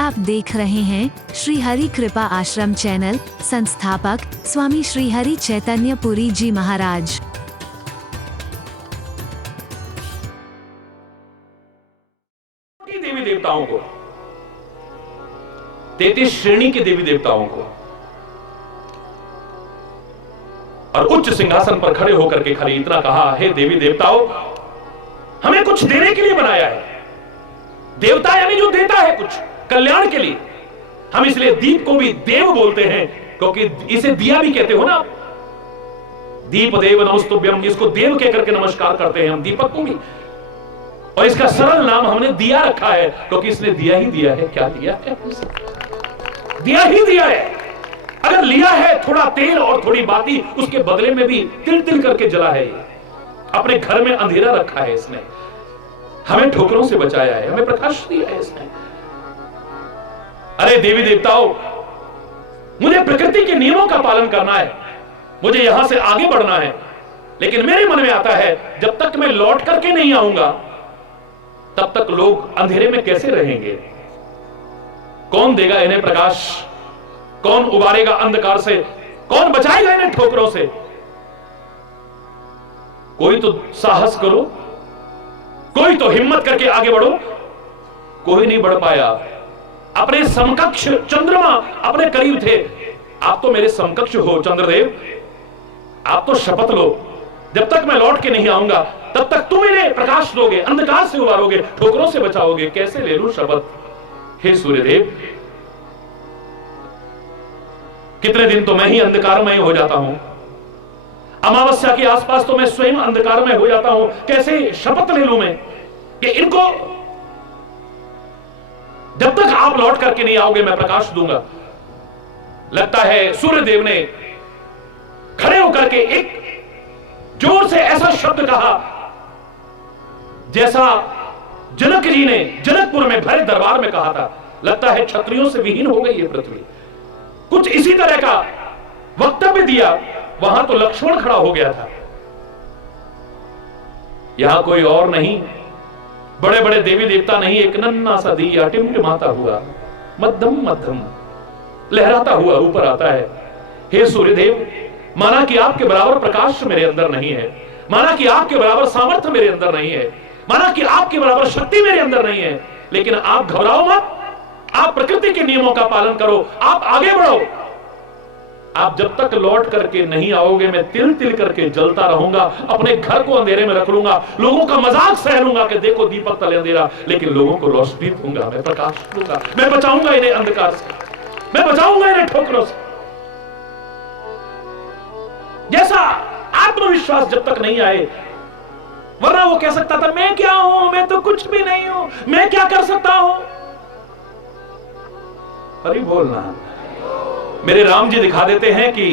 आप देख रहे हैं श्री हरि कृपा आश्रम चैनल। संस्थापक स्वामी श्री हरि चैतन्य पुरी जी महाराज। देवी देवताओं को, 33 श्रेणी के देवी देवताओं को, और उच्च सिंहासन पर खड़े होकर के खाली इतना कहा, हे देवी देवताओं, हमें कुछ देने के लिए बनाया है। देवता यानी जो देता है कुछ कल्याण के लिए। हम इसलिए दीप को भी देव बोलते हैं क्योंकि इसे दिया भी कहते हो ना। दीप देव नमस्तुभ्यम, इसको देव कहकर के नमस्कार करते हैं हम दीपक को भी। और इसका सरल नाम हमने दिया रखा है क्योंकि इसने दिया ही दिया है। क्या दिया है? दिया ही दिया है। अगर लिया है थोड़ा तेल और थोड़ी बाती, उसके बदले में भी तिल तिल करके जला है। अपने घर में अंधेरा रखा है इसने, हमें ठोकरों से बचाया है, हमें प्रकाश दिया है इसने। अरे देवी देवताओं, मुझे प्रकृति के नियमों का पालन करना है, मुझे यहां से आगे बढ़ना है, लेकिन मेरे मन में आता है जब तक मैं लौट करके नहीं आऊंगा तब तक लोग अंधेरे में कैसे रहेंगे? कौन देगा इन्हें प्रकाश? कौन उबारेगा अंधकार से? कौन बचाएगा इन्हें ठोकरों से? कोई तो साहस करो, कोई तो हिम्मत करके आगे बढ़ो। कोई नहीं बढ़ पाया। अपने समकक्ष चंद्रमा अपने करीब थे। आप तो मेरे समकक्ष हो चंद्रदेव, आप तो शपथ लो, जब तक मैं लौट के नहीं आऊंगा तब तक तुम इन्हें प्रकाश दोगे, अंधकार से उबारोगे, ठोकरों से बचाओगे। कैसे ले लूं शपथ? हे सूर्यदेव, कितने दिन तो मैं ही अंधकारमय हो जाता हूं। अमावस्या के आसपास तो मैं स्वयं अंधकारमय हो जाता हूं। कैसे शपथ ले लूं मैं कि इनको जब तक आप लौट करके नहीं आओगे मैं प्रकाश दूंगा। लगता है सूर्यदेव ने खड़े होकर के एक जोर से ऐसा शब्द कहा जैसा जनक जी ने जनकपुर में भरे दरबार में कहा था। लगता है क्षत्रियों से विहीन हो गई ये पृथ्वी। कुछ इसी तरह का वक्तव्य दिया। वहां तो लक्ष्मण खड़ा हो गया था, यहां कोई और नहीं, बड़े बड़े देवी देवता नहीं, एक नन्हा सा दिया टिमटिमाता हुआ, मध्यम मध्यम लहराता हुआ ऊपर आता है। हे सूर्यदेव, माना कि आपके बराबर प्रकाश मेरे अंदर नहीं है, माना कि आपके बराबर सामर्थ्य मेरे अंदर नहीं है, माना कि आपके बराबर शक्ति मेरे अंदर नहीं है, लेकिन आप घबराओ मत। आप प्रकृति के नियमों का पालन करो, आप आगे बढ़ो। आप जब तक लौट करके नहीं आओगे मैं तिल तिल करके जलता रहूंगा, अपने घर को अंधेरे में रख लूंगा, लोगों का मजाक सह लूंगा कि देखो दीपक तले अंधेरा, लेकिन लोगों को रोशनी दूंगा, मैं प्रकाश दूंगा, मैं बचाऊंगा इन्हें अंधकार से, मैं बचाऊंगा इन्हें ठोकरों से। जैसा आत्मविश्वास जब तक नहीं आए, वरना वो कह सकता था मैं क्या हूं, मैं तो कुछ भी नहीं हूं, मैं क्या कर सकता हूं। हरि बोलना। मेरे राम जी दिखा देते हैं कि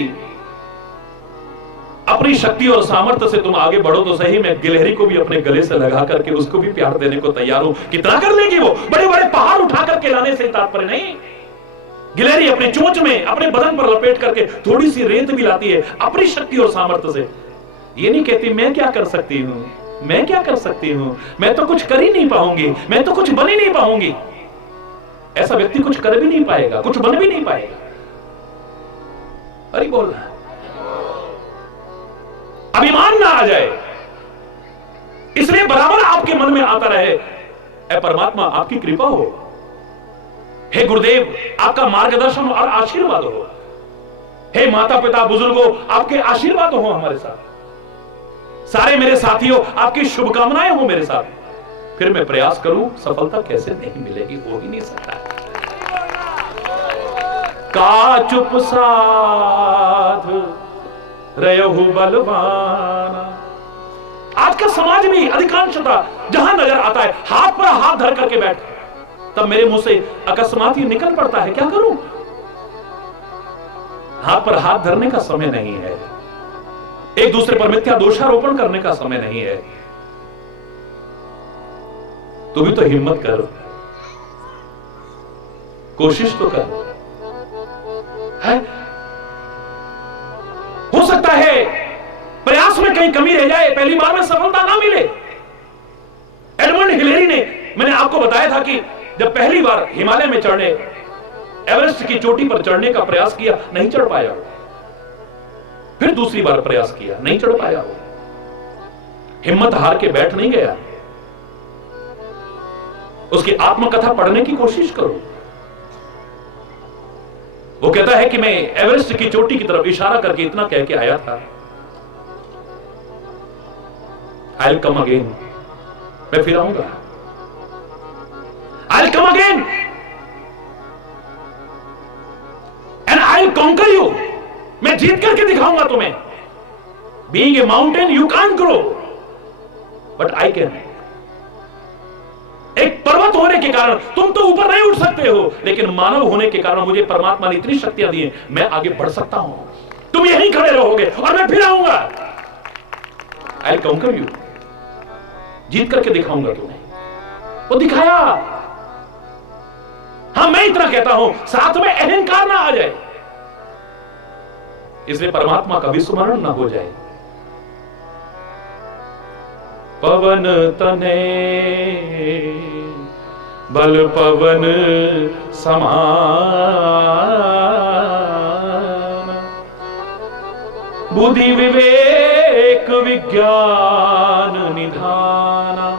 अपनी शक्ति और सामर्थ्य से तुम आगे बढ़ो तो सही, मैं गिलहरी को भी अपने गले से लगा करके उसको भी प्यार देने को तैयार हूं। कितना कर लेगी वो? बड़े बड़े पहाड़ उठा करके लाने से तात्पर्य नहीं। गिलहरी अपनी चोंच में अपने बदन पर लपेट करके थोड़ी सी रेत भी लाती है अपनी शक्ति और सामर्थ्य से। ये नहीं कहती मैं क्या कर सकती हूं, मैं क्या कर सकती हूं, मैं तो कुछ कर ही नहीं पाऊंगी, मैं तो कुछ बन ही नहीं पाऊंगी। ऐसा व्यक्ति कुछ कर भी नहीं पाएगा, कुछ बन भी नहीं पाएगा। अरे बोलना, अभिमान ना आ जाए, इसलिए बराबर आपके मन में आता रहे, ऐ परमात्मा आपकी कृपा हो, हे गुरुदेव आपका मार्गदर्शन और आशीर्वाद हो, हे माता पिता बुजुर्गों आपके आशीर्वाद हो हमारे साथ, सारे मेरे साथियों आपकी शुभकामनाएं हो मेरे साथ। फिर मैं प्रयास करूं, सफलता कैसे नहीं मिलेगी, हो ही नहीं सकता। का चुप साध रहु बलवाना। आज का समाज भी अधिकांशता जहां नजर आता है हाथ पर हाथ धर करके बैठ, तब मेरे मुंह से अकस्मात ही निकल पड़ता है, क्या करूं? हाथ पर हाथ धरने का समय नहीं है, एक दूसरे पर मिथ्या दोषारोपण करने का समय नहीं है। तू भी तो हिम्मत कर, कोशिश तो कर। है? हो सकता है प्रयास में कहीं कमी रह जाए, पहली बार में सफलता ना मिले। एडमंड हिलेरी ने, मैंने आपको बताया था कि जब पहली बार हिमालय में चढ़ने, एवरेस्ट की चोटी पर चढ़ने का प्रयास किया, नहीं चढ़ पाया। फिर दूसरी बार प्रयास किया, नहीं चढ़ पाया। हिम्मत हार के बैठ नहीं गया। उसकी आत्मकथा पढ़ने की कोशिश करो। वो कहता है कि मैं एवरेस्ट की चोटी की तरफ इशारा करके इतना कह के आया था, आई विल कम अगेन, मैं फिर आऊंगा, I will come again and I will conquer you, मैं जीत करके दिखाऊंगा तुम्हें। Being a mountain you can't grow but I can. एक पर्वत होने के कारण तुम तो ऊपर नहीं उठ सकते हो, लेकिन मानव होने के कारण मुझे परमात्मा ने इतनी शक्तियां दी हैं, मैं आगे बढ़ सकता हूं। तुम यहीं खड़े रहोगे और मैं फिर आऊंगा, आई विल कॉन्कर यू, जीत करके दिखाऊंगा तुम्हें। वो दिखाया। हां, मैं इतना कहता हूं, साथ में अहंकार ना आ जाए, इसलिए परमात्मा का विस्मरण ना हो जाए। पवन तने बल पवन समान, बुद्धि विवेक विज्ञान निधाना,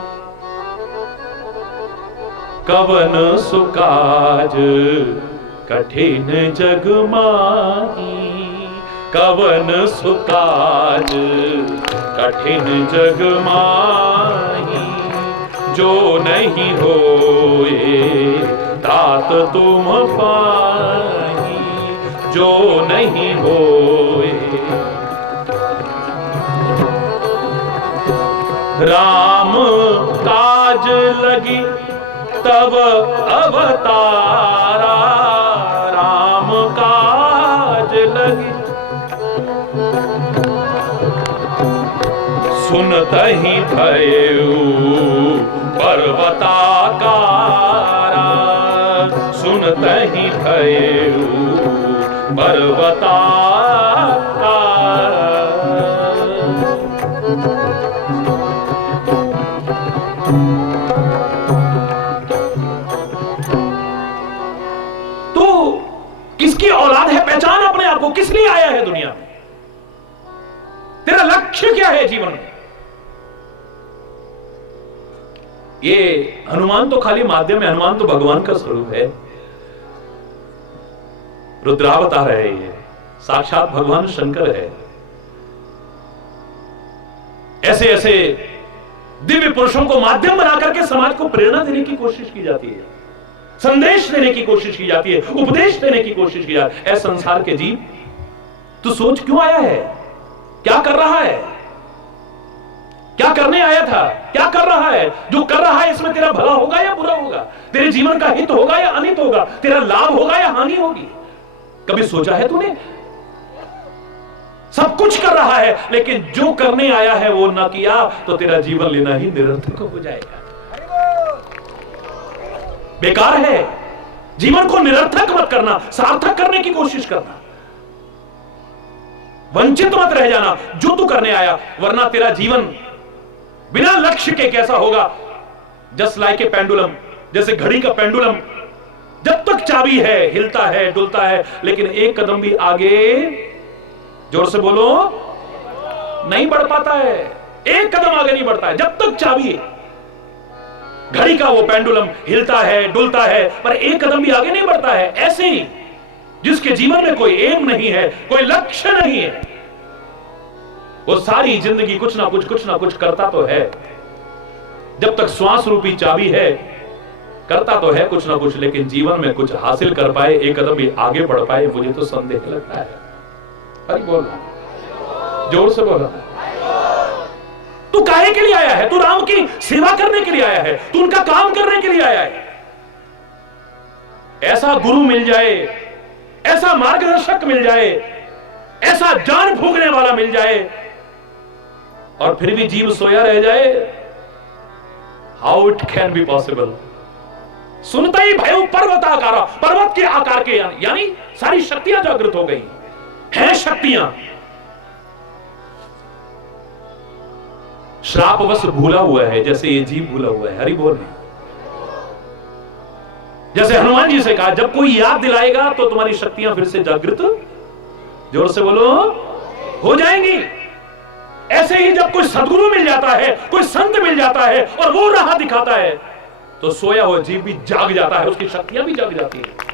कवन सुकाज कठिन जग माही, कवन सुकाज कठिन जग माही, जो नहीं होए तात तुम पाही, जो नहीं होए। राम काज लगी तब अवतारा, राम काज लगी सुनतहि भयउ पर्वताकारा, सुनतहि भयउ पर्वताकारा। तो किसकी औलाद है? पहचान अपने आप को, किस लिए आया है दुनिया में, तेरा लक्ष्य क्या है जीवन में। ये हनुमान तो खाली माध्यम है, हनुमान तो भगवान का स्वरूप है, रुद्रावतार है, ये साक्षात भगवान शंकर है। ऐसे ऐसे दिव्य पुरुषों को माध्यम बना करके समाज को प्रेरणा देने की कोशिश की जाती है, संदेश देने की कोशिश की जाती है, उपदेश देने की कोशिश की जाती है। ऐ संसार के जीव, तू सोच क्यों आया है, क्या कर रहा है, क्या करने आया था, क्या कर रहा है। जो कर रहा है इसमें तेरा भला होगा या बुरा होगा, तेरे जीवन का हित होगा या अनित होगा, तेरा लाभ होगा या हानि होगी, कभी सोचा है तूने? सब कुछ कर रहा है, लेकिन जो करने आया है वो ना किया तो तेरा जीवन लेना ही निरर्थक हो जाएगा, बेकार है। जीवन को निरर्थक मत करना, सार्थक करने की कोशिश करना, वंचित मत रह जाना जो तू करने आया, वरना तेरा जीवन बिना लक्ष्य के कैसा होगा। जस्ट लाइक ए पेंडुलम, जैसे घड़ी का पेंडुलम, जब तक चाबी है हिलता है डुलता है, लेकिन एक कदम भी आगे, जोर से बोलो, नहीं बढ़ पाता है। एक कदम आगे नहीं बढ़ता है जब तक चाबी है। घड़ी का वो पेंडुलम हिलता है डुलता है, पर एक कदम भी आगे नहीं बढ़ता है। ऐसे ही जिसके जीवन में कोई एम नहीं है, कोई लक्ष्य नहीं है, वो सारी जिंदगी कुछ ना कुछ करता तो है। जब तक श्वास रूपी चाबी है, करता तो है कुछ ना कुछ, लेकिन जीवन में कुछ हासिल कर पाए, एक कदम भी आगे बढ़ पाए, मुझे तो संदेह लगता है। अरे बोल, जोर से बोला। तू काहे के लिए आया है? तू राम की सेवा करने के लिए आया है, तू उनका काम करने के लिए आया है। ऐसा गुरु मिल जाए, ऐसा मार्गदर्शक मिल जाए, ऐसा जान फूंकने वाला मिल जाए, और फिर भी जीव सोया रह जाए, how it can be possible. सुनता ही भय पर्वताकारा, पर्वत के आकार के, यानी सारी शक्तियां जागृत हो गई हैं। शक्तियां श्रापवश भूला हुआ है, जैसे ये जीव भूला हुआ है। हरि बोल। जैसे हनुमान जी से कहा, जब कोई याद दिलाएगा तो तुम्हारी शक्तियां फिर से जागृत, जोर से बोलो, हो जाएंगी। ऐसे ही जब कोई सदगुरु मिल जाता है, कोई संत मिल जाता है और वो राह दिखाता है, तो सोया हुआ जीव भी जाग जाता है, उसकी शक्तियां भी जाग जाती है।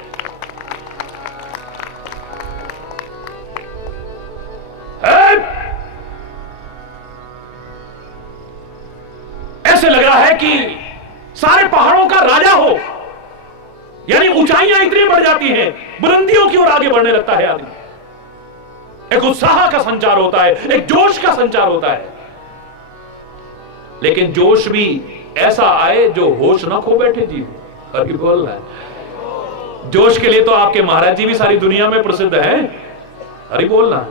ऐसे लग रहा है कि सारे पहाड़ों का राजा हो, यानी ऊंचाइयां इतनी बढ़ जाती हैं, बुलंदियों की ओर आगे बढ़ने लगता है आदमी। एक उत्साह का संचार होता है, एक जोश का संचार होता है, लेकिन जोश भी ऐसा आए जो होश ना खो बैठे जी। अभी बोल रहा है, जोश के लिए तो आपके महाराज जी भी सारी दुनिया में प्रसिद्ध हैं। अरे बोलना,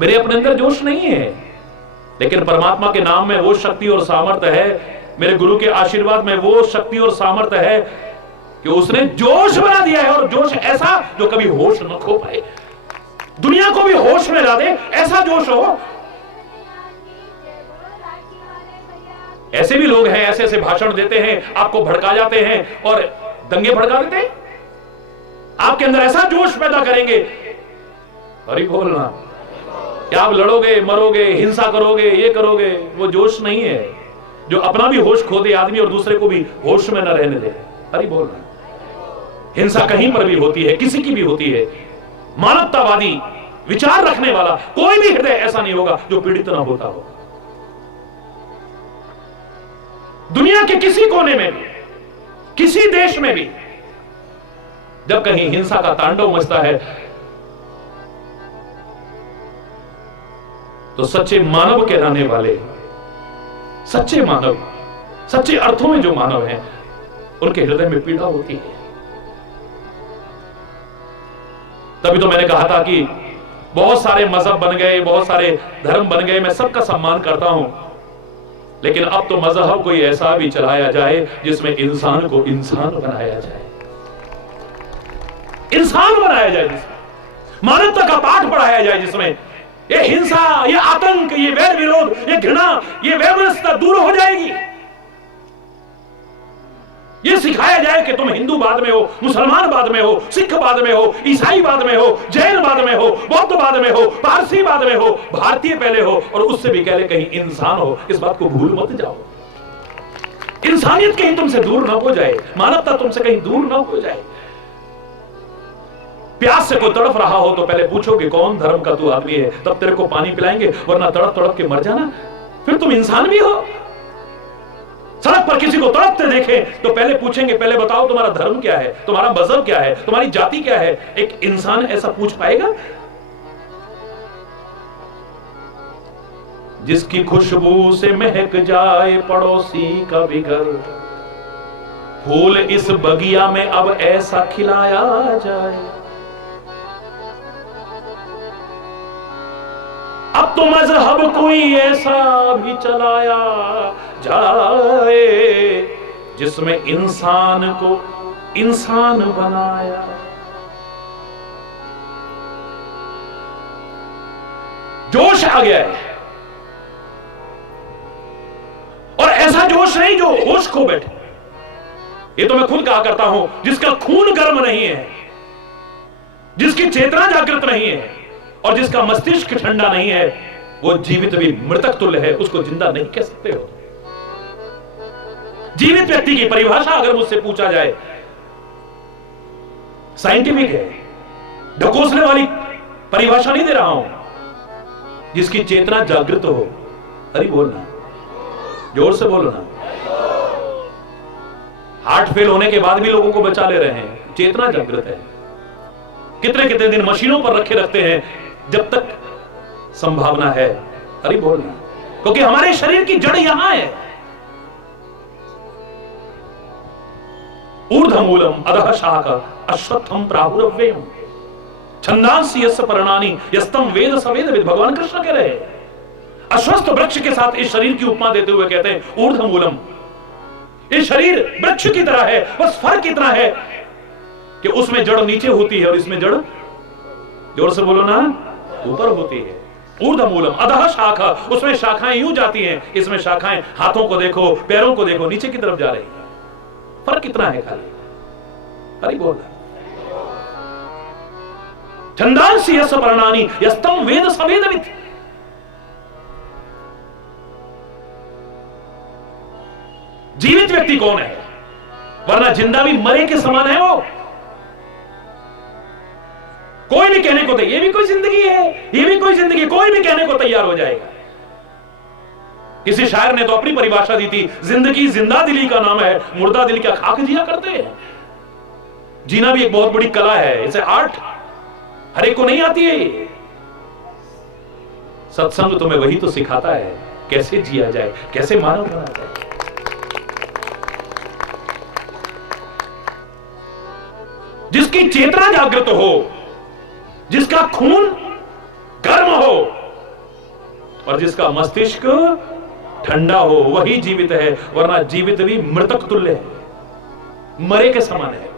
मेरे अपने अंदर जोश नहीं है, लेकिन परमात्मा के नाम में वो शक्ति और सामर्थ्य है, मेरे गुरु के आशीर्वाद में वो शक्ति और सामर्थ्य है कि उसने जोश बना दिया है, और जोश ऐसा जो कभी होश न खो पाए, दुनिया को भी होश में ला दे, ऐसा जोश हो। ऐसे भी लोग हैं, ऐसे ऐसे भाषण देते हैं, आपको भड़का जाते हैं और दंगे भड़का देते हैं, आपके अंदर ऐसा जोश पैदा करेंगे। अरे बोलना, क्या आप लड़ोगे, मरोगे, हिंसा करोगे, ये करोगे, वो जोश नहीं है जो अपना भी होश खो दे आदमी और दूसरे को भी होश में न रहने दे। अरे बोलना, हिंसा कहीं पर भी होती है, किसी की भी होती है। मानवतावादी विचार रखने वाला कोई भी हृदय ऐसा नहीं होगा जो पीड़ित ना होता हो। दुनिया के किसी कोने में भी, किसी देश में भी जब कहीं हिंसा का तांडव मचता है, तो सच्चे मानव कहलाने वाले, सच्चे मानव, सच्चे अर्थों में जो मानव हैं, उनके हृदय में पीड़ा होती है। तभी तो मैंने कहा था कि बहुत सारे मजहब बन गए, बहुत सारे धर्म बन गए, मैं सबका सम्मान करता हूं, लेकिन अब तो मजहब कोई ऐसा भी चलाया जाए जिसमें इंसान को इंसान बनाया जाए, इंसान बनाया जाए, जिसमें मानवता का पाठ पढ़ाया जाए, जिसमें ये हिंसा, ये आतंक, ये वैर विरोध, ये घृणा, ये वैमनस्यता दूर हो जाएगी। ये सिखाया जाए कि तुम हिंदू बाद में हो, मुसलमान बाद में हो, सिख बाद में हो, ईसाई बाद में हो, जैन बाद में हो, बौद्ध बाद में हो, पारसी बाद में हो, भारतीय पहले हो, और उससे भी पहले कहीं इंसान हो। इस बात को भूल मत जाओ। इंसानियत कहीं तुमसे दूर ना हो जाए, मानवता तुमसे कहीं दूर ना हो जाए। प्यास से कोई तड़फ रहा हो तो पहले पूछो कि कौन धर्म का तू आदमी है, तब तेरे को पानी पिलाएंगे, वरना तड़प तड़प के मर जाना, फिर तुम इंसान भी हो। सड़क पर किसी को तड़पते देखे तो पहले पूछेंगे, पहले बताओ तुम्हारा धर्म क्या है, तुम्हारा मजहब क्या है, तुम्हारी जाति क्या है। एक इंसान ऐसा पूछ पाएगा? जिसकी खुशबू से महक जाए पड़ोसी का भी घर, फूल इस बगिया में अब ऐसा खिलाया जाए। अब तो मजहब कोई ऐसा भी चलाया जाए जिसमें इंसान को इंसान बनाया। जोश आ गया है, और ऐसा जोश नहीं जो होश खो बैठे। ये तो मैं खुद कहा करता हूं, जिसका खून गर्म नहीं है, जिसकी चेतना जागृत नहीं है, और जिसका मस्तिष्क ठंडा नहीं है, वो जीवित भी मृतक तुल्य है, उसको जिंदा नहीं कह सकते हो। जीवित व्यक्ति की परिभाषा अगर मुझसे पूछा जाए, साइंटिफिक है, ढकोसने वाली परिभाषा नहीं दे रहा हूं, जिसकी चेतना जागृत हो। अरे बोलना, जोर से बोलो ना। हार्ट फेल होने के बाद भी लोगों को बचा ले रहे हैं, चेतना जागृत है। कितने कितने दिन मशीनों पर रखे रखते हैं जब तक संभावना है। अरे बोलना, क्योंकि हमारे शरीर की जड़ यहां है। ऊर्ध्वमूलम अधः शाखा अश्वत्थम प्राहुरव्ययम् छंदांसि यस्य पर्णानि यस्तम वेद सवेद विद। भगवान कृष्ण कह रहे हैं, अश्वत्थ वृक्ष के साथ इस शरीर की उपमा देते हुए कहते हैं ऊर्ध्वमूलम, ये शरीर वृक्ष की तरह है, बस फर्क इतना है कि उसमें जड़ नीचे होती है और इसमें जड़, जोर से बोलो ना, ऊपर होती है। ऊर्ध्वमूलम अधः शाखा, उसमें शाखाएं यूं जाती हैं, इसमें शाखाएं हाथों को देखो, पैरों को देखो, नीचे की तरफ जा रही हैं। फर्क कितना है खाली। हरि बोल। छंदांसि यस्य पर्णानि यस्तम वेद सवेदवित्। जीवित व्यक्ति कौन है? वरना जिंदा भी मरे के समान है वो। कोई भी कहने को तैयार, ये भी कोई जिंदगी है, ये भी कोई जिंदगी, कोई भी कहने को तैयार हो जाएगा। किसी शायर ने तो अपनी परिभाषा दी थी, जिंदगी जिंदा दिली का नाम है, मुर्दा दिल क्या खाक जिया करते हैं। जीना भी एक बहुत बड़ी कला है, इसे आर्ट हर एक को नहीं आती है। सत्संग तुम्हें वही तो सिखाता है कैसे जिया जाए, कैसे मानव बना जाए। जिसकी चेतना जागृत हो, जिसका खून गर्म हो और जिसका मस्तिष्क ठंडा हो, वही जीवित है। वरना जीवित भी मृतक तुल्य है, मरे के समान है।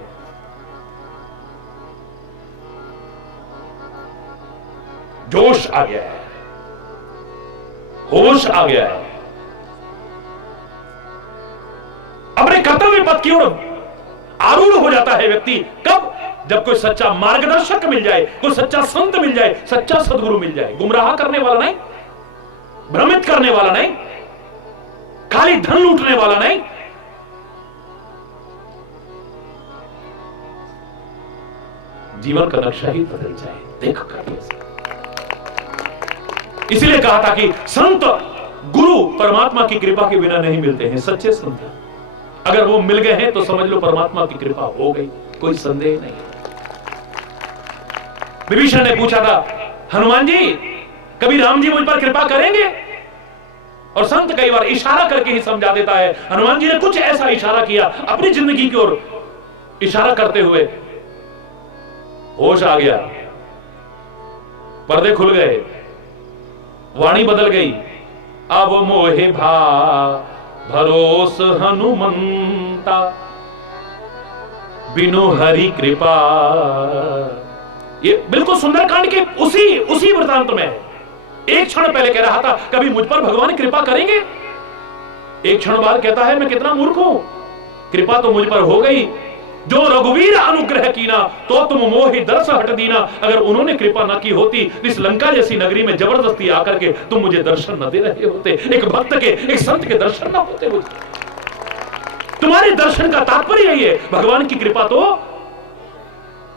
जोश आ गया है, होश आ गया है, अपने कर्तव्य पथ की ओर आरूढ़ हो जाता है व्यक्ति। कब? जब कोई सच्चा मार्गदर्शक मिल जाए, कोई सच्चा संत मिल जाए, सच्चा सदगुरु मिल जाए। गुमराह करने वाला नहीं, भ्रमित करने वाला नहीं, खाली धन लूटने वाला नहीं। जीवन का नक्शा ही बदल जाए, देखो कर। इसीलिए कहा था कि संत गुरु परमात्मा की कृपा के बिना नहीं मिलते हैं। सच्चे संत अगर वो मिल गए हैं तो समझ लो परमात्मा की कृपा हो गई, कोई संदेह नहीं। विभीषण ने पूछा था, हनुमान जी कभी राम जी मुझ पर कृपा करेंगे? और संत कई बार इशारा करके ही समझा देता है। हनुमान जी ने कुछ ऐसा इशारा किया अपनी जिंदगी की ओर इशारा करते हुए, होश आ गया, पर्दे खुल गए, वाणी बदल गई। अब मोहे भरोस हनुमंता बिनु हरि कृपा। ये बिल्कुल सुंदरकांड के उसी वृतांत में है। एक क्षण पहले कह रहा था कभी मुझ पर भगवान कृपा करेंगे, एक क्षण बाद कहता है मैं कितना मूर्ख हूं, कृपा तो मुझ पर हो गई। जो रघुवीर अनुग्रह कीना तो तुम मोहि दर्श हट दीना। अगर उन्होंने कृपा ना की होती इस लंका जैसी नगरी में जबरदस्ती आकर के तुम मुझे दर्शन न दे रहे होते, एक भक्त के, एक संत के दर्शन ना होते मुझे। तुम्हारे दर्शन का तात्पर्य यही है, भगवान की कृपा तो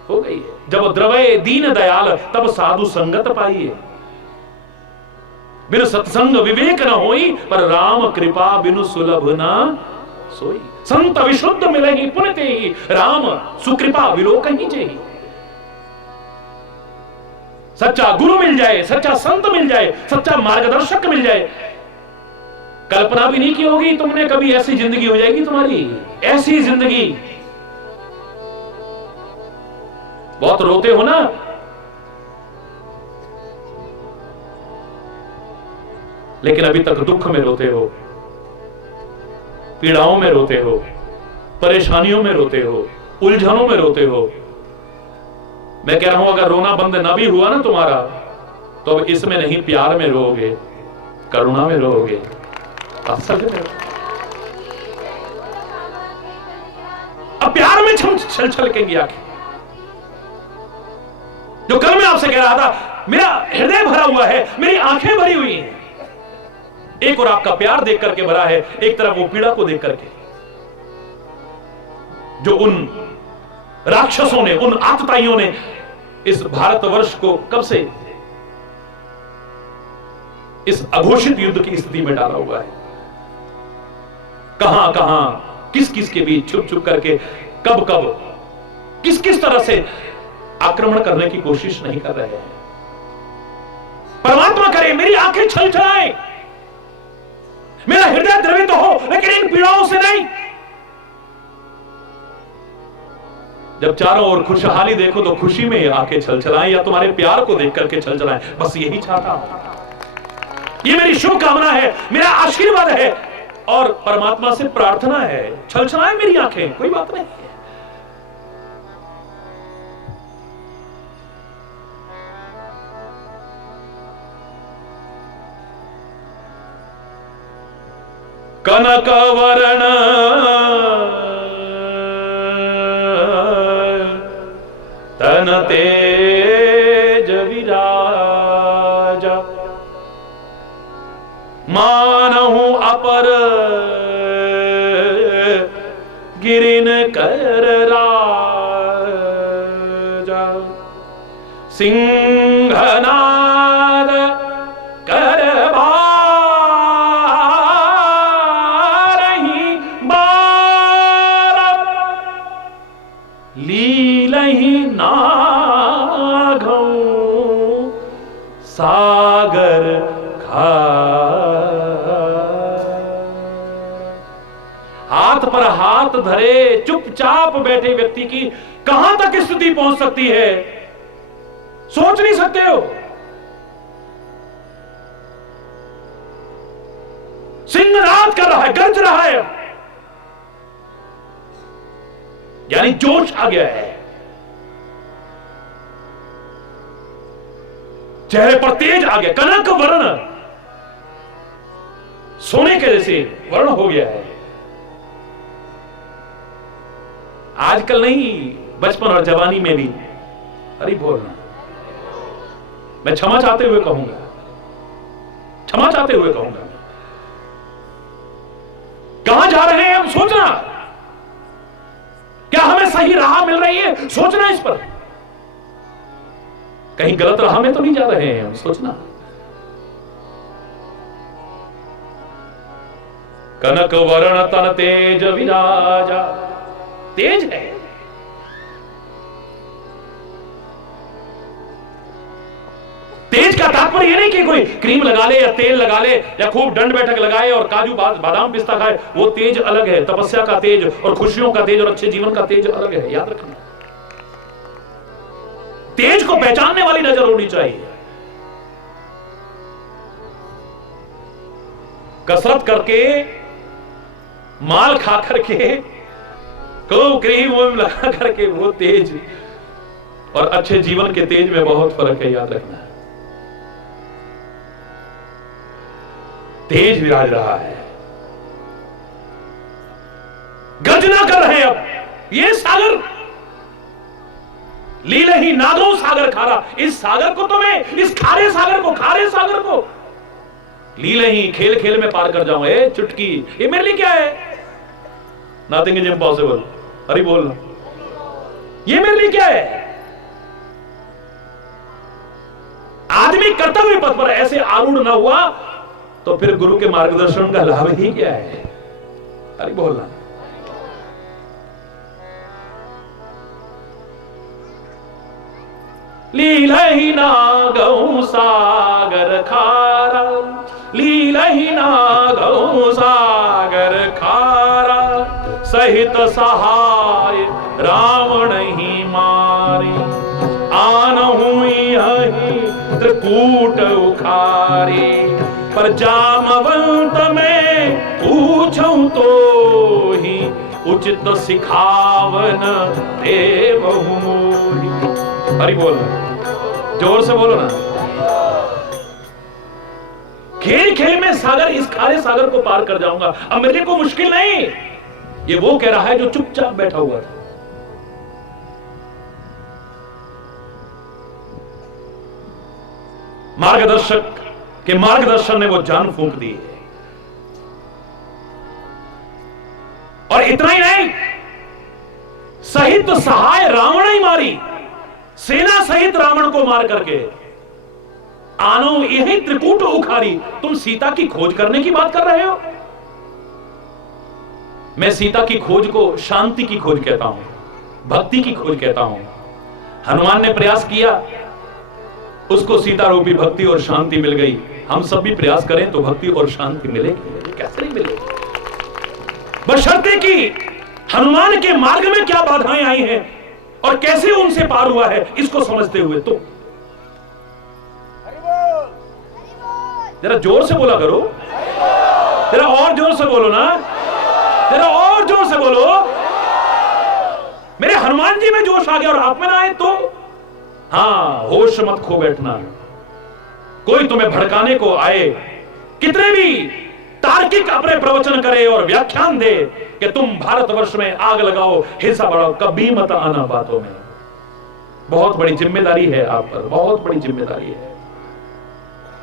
हो गई है। जब द्रवय दीन दयाल तब साधु संगत पाइए। बिनु सत्संग विवेक न होई, पर राम कृपा बिनु सुलभ ना सोई। संत विशुद्ध मिले ही पुण्य ही, राम सुकृपा विलोकन ही जेहि। सच्चा गुरु मिल जाए, सच्चा संत मिल जाए, सच्चा मार्गदर्शक मिल जाए, कल्पना भी नहीं की होगी तुमने कभी ऐसी जिंदगी हो जाएगी तुम्हारी। ऐसी जिंदगी, बहुत रोते हो ना, लेकिन अभी तक दुख में रोते हो, पीड़ाओं में रोते हो, परेशानियों में रोते हो, उलझनों में रोते हो। मैं कह रहा हूं अगर रोना बंद ना भी हुआ ना तुम्हारा, तो अब इसमें नहीं प्यार में रोओगे, करुणा में रोओगे, असल में। अब प्यार में छल छलकेंगी आंखें। जो कल मैं आपसे कह रहा था मेरा हृदय भरा हुआ है, मेरी आंखें भरी हुई हैं, एक और आपका प्यार देख करके भरा है, एक तरफ वो पीड़ा को देख करके जो उन राक्षसों ने, उन आतताइयों ने इस भारतवर्ष को कब से इस अघोषित युद्ध की स्थिति में डाला हुआ है। कहां कहां किस किस के बीच छुप छुप करके कब कब किस किस तरह से आक्रमण करने की कोशिश नहीं कर रहे हैं। परमात्मा करे मेरी आंखें छल छलाएं, मेरा हृदय द्रवित हो, लेकिन इन पीड़ाओं से नहीं। जब चारों ओर खुशहाली देखो तो खुशी में आंखें छल छलाएं, या तुम्हारे प्यार को देख करके छल छलाएं। बस यही चाहता हूं, ये मेरी शुभकामना है, मेरा आशीर्वाद है और परमात्मा से प्रार्थना है। छल छलाएं मेरी आंखें, कोई बात नहीं है। कनक वर्ण गिरिन कर राजा, सिंहनाद कर बारही बार, लीलहि नागौ सागर हाथ पर हाथ धरे चुपचाप बैठे व्यक्ति की कहां तक स्थिति पहुंच सकती है, सोच नहीं सकते हो। सिंहनाद कर रहा है, गरज रहा है, यानी जोश आ गया है, चेहरे पर तेज आ गया, कनक वर्ण सोने के जैसे वर्ण हो गया है। आजकल नहीं, बचपन और जवानी में भी। अरे बोलना, मैं क्षमा चाहते हुए कहूंगा, क्षमा चाहते हुए कहूंगा, कहां जा रहे हैं हम सोचना, क्या हमें सही राह मिल रही है सोचना, इस पर कहीं गलत राह में तो नहीं जा रहे हैं हम, सोचना। कनक वर्ण तन तेज विराजा, तेज है, तेज का तात्पर्य यह नहीं कि कोई क्रीम लगा ले या तेल लगा ले या खूब दंड बैठक लगाए और काजू बादाम पिस्ता खाए, वो तेज अलग है। तपस्या का तेज और खुशियों का तेज और अच्छे जीवन का तेज अलग है, याद रखना। तेज को पहचानने वाली नजर होनी चाहिए। कसरत करके, माल खा करके, खूब क्रीम लगा करके, वो तेज और अच्छे जीवन के तेज में बहुत फर्क है, याद रखना। तेज विराज रहा है, गर्जना कर रहे हैं अब ये सागर, लीले ही नादों सागर खारा। इस सागर को तो मैं, इस खारे सागर को, खारे सागर को लीले ही खेल खेल में पार कर जाऊं। ए चुटकी, ये मेरे लिए क्या है? Nothing is impossible. अरे बोल, ये मेरे लिए क्या है? आदमी कर्तव्य पथ पर ऐसे आरूढ़ ना हुआ तो फिर गुरु के मार्गदर्शन का लाभ ही क्या है? अरे बोलना। लीलहि नागौ सागर खारा, लीलहि नागौ सागर खारा, सहित सहाय रावण ही मारे, आनहु यहि त्रिकूट उखारे, पर जामवंत में पूछूं तो ही उचित सिखावन देवहु मोहि। अरे बोलो, जोर से बोलो ना। खेल खेल में सागर, इस खारे सागर को पार कर जाऊंगा, अब मेरे को मुश्किल नहीं। ये वो कह रहा है जो चुपचाप बैठा हुआ था। मार्गदर्शक के मार्गदर्शन ने वो जान फूंक दी है। और इतना ही नहीं, सहित सहाय रावण ही मारी, सेना सहित रावण को मार करके आनो यही त्रिकूट उखारी। तुम सीता की खोज करने की बात कर रहे हो? मैं सीता की खोज को शांति की खोज कहता हूं, भक्ति की खोज कहता हूं। हनुमान ने प्रयास किया, उसको सीता रूपी भक्ति और शांति मिल गई। हम सब भी प्रयास करें तो भक्ति और शांति मिलेगी, कैसे नहीं मिलेगी? बशर्ते कि हनुमान के मार्ग में क्या बाधाएं आई हैं और कैसे उनसे पार हुआ है, इसको समझते हुए। तो जरा जोर से बोला करो, जरा और जोर से बोलो ना, जरा और जोर से बोलो। मेरे हनुमान जी में जोश आ गया और आप में ना आए तो? हां, होश मत खो बैठना। कोई तुम्हें भड़काने को आए, कितने भी तार्किक अपने प्रवचन करे और व्याख्यान दे कि तुम भारतवर्ष में आग लगाओ, हिस्सा बढ़ाओ, कभी मत आना बातों में। बहुत बड़ी जिम्मेदारी है आप पर, बहुत बड़ी जिम्मेदारी है।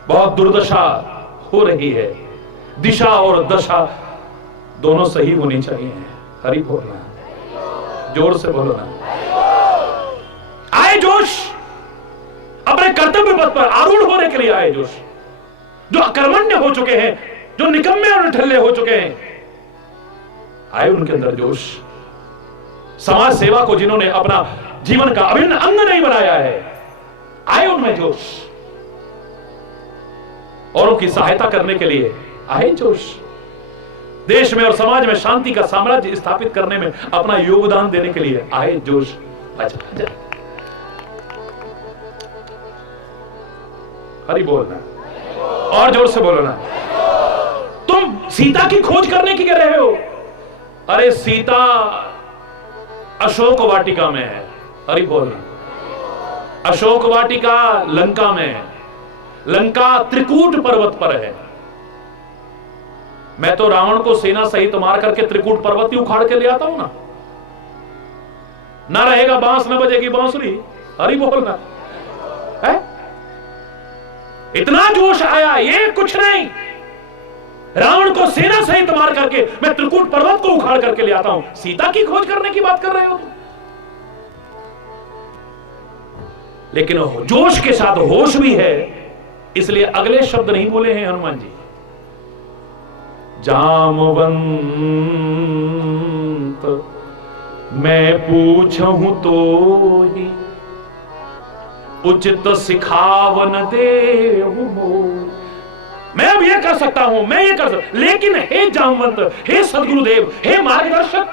बहुत दुर्दशा हो रही है, दिशा और दशा दोनों सही होनी चाहिए। हरि बोलना, जोर से बोलो ना। आए जोश, अपने कर्तव्य पथ पर आरूढ़ होने के लिए आए जोश। जो अकर्मण्य हो चुके हैं, जो निकम्मे और निठल्ले हो चुके हैं, आए उनके अंदर जोश। समाज सेवा को जिन्होंने अपना जीवन का अभिन्न अंग नहीं बनाया है, आए उनमें जोश। औरों की सहायता करने के लिए आए जोश। देश में और समाज में शांति का साम्राज्य स्थापित करने में अपना योगदान देने के लिए आए जोश। अच्छा, हरि बोलना, और जोर से बोलो ना। तुम सीता की खोज करने की कह रहे हो? अरे सीता अशोक वाटिका में है। हरि बोलना। अशोक वाटिका लंका में है। लंका त्रिकूट पर्वत पर है। मैं तो रावण को सेना सहित मार करके त्रिकूट पर्वत ही उखाड़ के ले आता हूं ना। ना रहेगा बांस, ना बजेगी बांसुरी। हरि बोलना है। इतना जोश आया, ये कुछ नहीं, रावण को सेना सहित मार करके मैं त्रिकूट पर्वत को उखाड़ करके ले आता हूं। सीता की खोज करने की बात कर रहे हो तुम? लेकिन जोश के साथ होश भी है, इसलिए अगले शब्द नहीं बोले हैं हनुमान जी। जामवंत मैं पूछूं तो ही उचित सिखावन देहु मोर। मैं अब ये कर सकता हूं, मैं ये कर सकता, लेकिन हे जामवंत, हे सदगुरुदेव, हे मार्गदर्शक,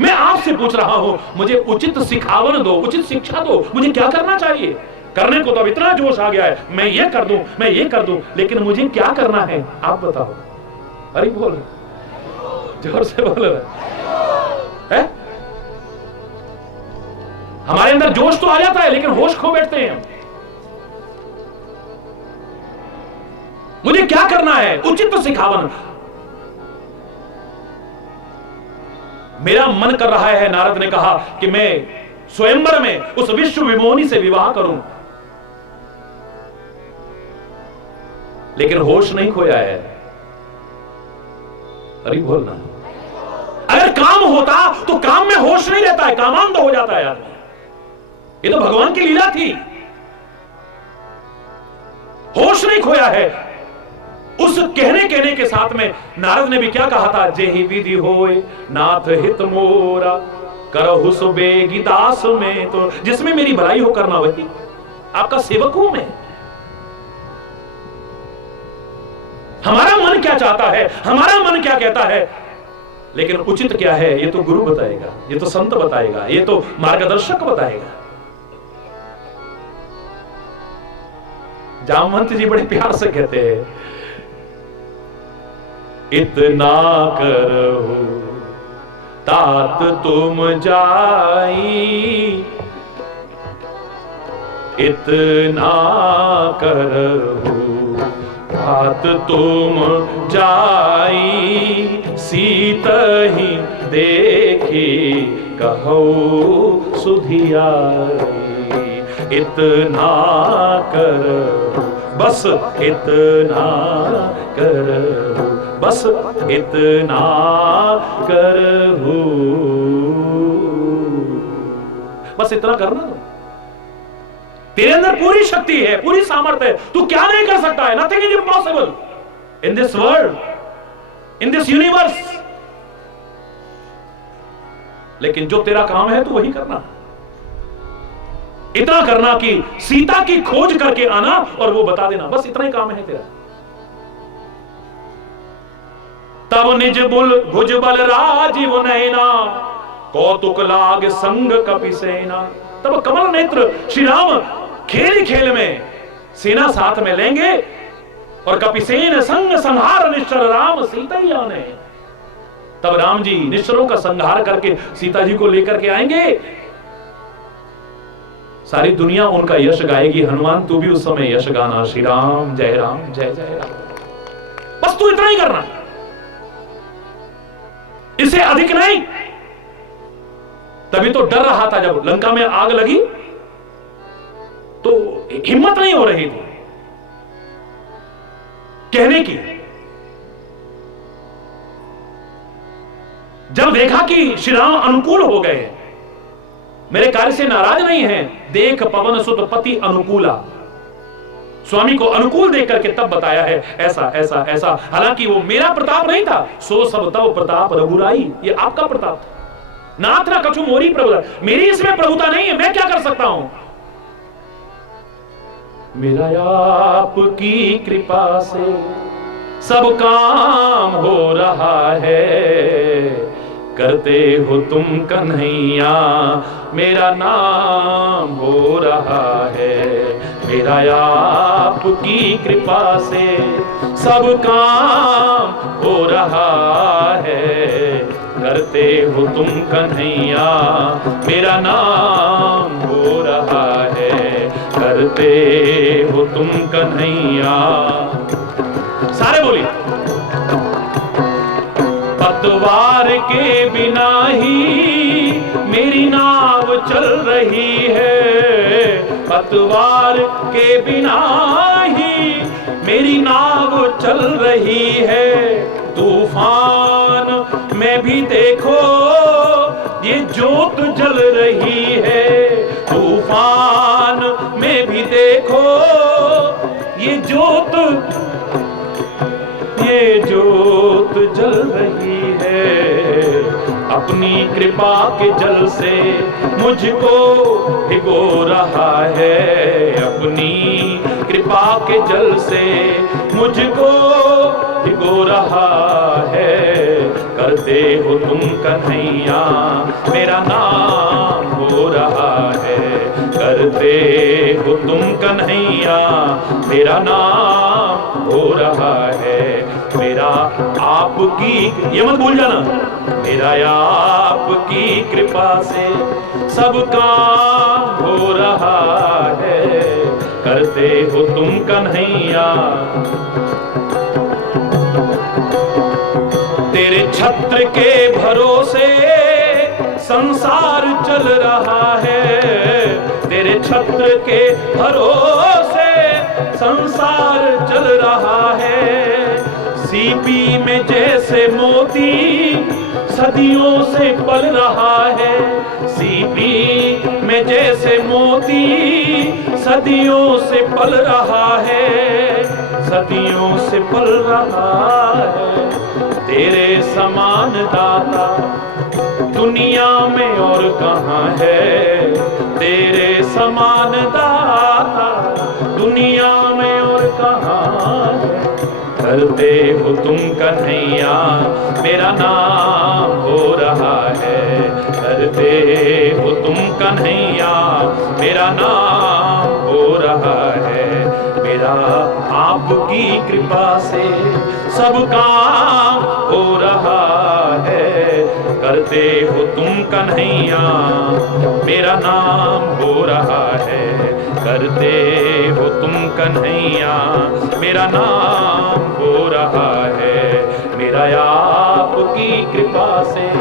मैं आपसे पूछ रहा हूं, मुझे उचित सिखावन दो, उचित शिक्षा दो। मुझे क्या करना चाहिए? करने को तो अब इतना जोश आ गया है, मैं ये कर दूं, मैं ये कर दूं, लेकिन मुझे क्या करना है आप बताओ। अरे बोल, जोर से बोलो है? हमारे अंदर जोश तो आ जाता है, लेकिन होश खो बैठते हैं। मुझे क्या करना है? उचित सिखावन। मेरा मन कर रहा है, नारद ने कहा, कि मैं स्वयंवर में उस विश्व विमोहिनी से विवाह करूं, लेकिन होश नहीं खोया है। अरे बोलना। अगर काम होता तो काम में होश नहीं रहता है, कामांध हो जाता है आदमी। ये तो भगवान की लीला थी। होश नहीं खोया है। उस कहने के साथ में नारद ने भी क्या कहा था? जेहि विधि होए नाथ हित मोरा करहु सो बेगी दास में। तो जिसमें मेरी भलाई हो करना वही, आपका सेवक हूं मैं। हमारा मन क्या चाहता है, हमारा मन क्या कहता है, लेकिन उचित क्या है ये तो गुरु बताएगा, ये तो संत बताएगा, ये तो मार्गदर्शक बताएगा। जामवंत जी बड़े प्यार से कहते हैं, इतना करो तात तुम जाई, इतना करो तात तुम जाई, सीत ही देखी कहो सुधियाई। इतना करो बस, इतना करो बस, इतना करो, बस इतना करना। तेरे अंदर पूरी शक्ति है, पूरी सामर्थ्य है, तू क्या नहीं कर सकता है? Nothing is impossible in this world, in this universe. लेकिन जो तेरा काम है तू वही करना। इतना करना कि सीता की खोज करके आना और वो बता देना, बस इतना ही काम है तेरा। तब निज बुल भुज बल राजीव नैना, कौतुक लाग संग कपि सेना। तब कमल नेत्र श्री राम खेल खेल में सेना साथ में लेंगे और कपिसेन संग संहार निश्चर राम सीता ही आने। तब राम जी निश्चरों का संहार करके सीता जी को लेकर के आएंगे। सारी दुनिया उनका यश गाएगी। हनुमान तू भी उस समय यश गाना, श्री राम जय जय राम। बस तू इतना ही करना, इससे अधिक नहीं। तभी तो डर रहा था, जब लंका में आग लगी तो हिम्मत नहीं हो रही थी कहने की। जब देखा कि श्री राम अनुकूल हो गए, मेरे कार्य से नाराज नहीं है, देख पवन सुत पति अनुकूला, स्वामी को अनुकूल देख करके तब बताया है ऐसा ऐसा ऐसा। हालांकि वो मेरा प्रताप नहीं था, सो सब तब प्रताप रघुराई, ये आपका प्रताप था। नाथ ना कछु मोरी प्रभुता, मेरी इसमें प्रभुता नहीं है, मैं क्या कर सकता हूं। मेरा आपकी कृपा से सब काम हो रहा है, करते हो तुम कन्हैया मेरा नाम हो रहा है। मेरा आपकी कृपा से सब काम हो रहा है, करते हो तुम कन्हैया मेरा नाम हो रहा है, करते हो तुम कन्हैया। सारे बोलिए। पतवार के बिना ही मेरी नाव चल रही है, पतवार के बिना ही मेरी नाव चल रही है। तूफान में भी देखो ये जोत जल रही है, तूफान में भी देखो ये जोत जल रही है। अपनी कृपा के जल से मुझको भिगो रहा है, अपनी कृपा के जल से मुझको भिगो रहा है। करते हो तुम कन्हैया मेरा नाम हो रहा है, करते हो तुम कन्हैया मेरा नाम हो रहा है। मेरा आपकी, ये मत भूल जाना, मेरा आपकी कृपा से सब काम हो रहा है, करते हो तुम कन्हैया। तेरे छत्र के भरोसे संसार चल रहा है, तेरे छत्र के भरोसे संसार चल रहा है। सीपी में जैसे मोती सदियों से पल रहा है, सीपी में जैसे मोती सदियों से पल रहा है, सदियों से पल रहा है। तेरे समान दाता दुनिया में और कहाँ है, तेरे समान दाता दुनिया में और कहाँ है। करते हो तुम कन्हैया मेरा नाम हो रहा है, करते हो तुम कन्हैया मेरा नाम हो रहा है। मेरा आपकी कृपा से सब काम हो रहा है, करते हो तुम कन्हैया मेरा नाम हो रहा है, करते हो तुम कन्हैया मेरा नाम हो रहा है। मेरा आपकी कृपा से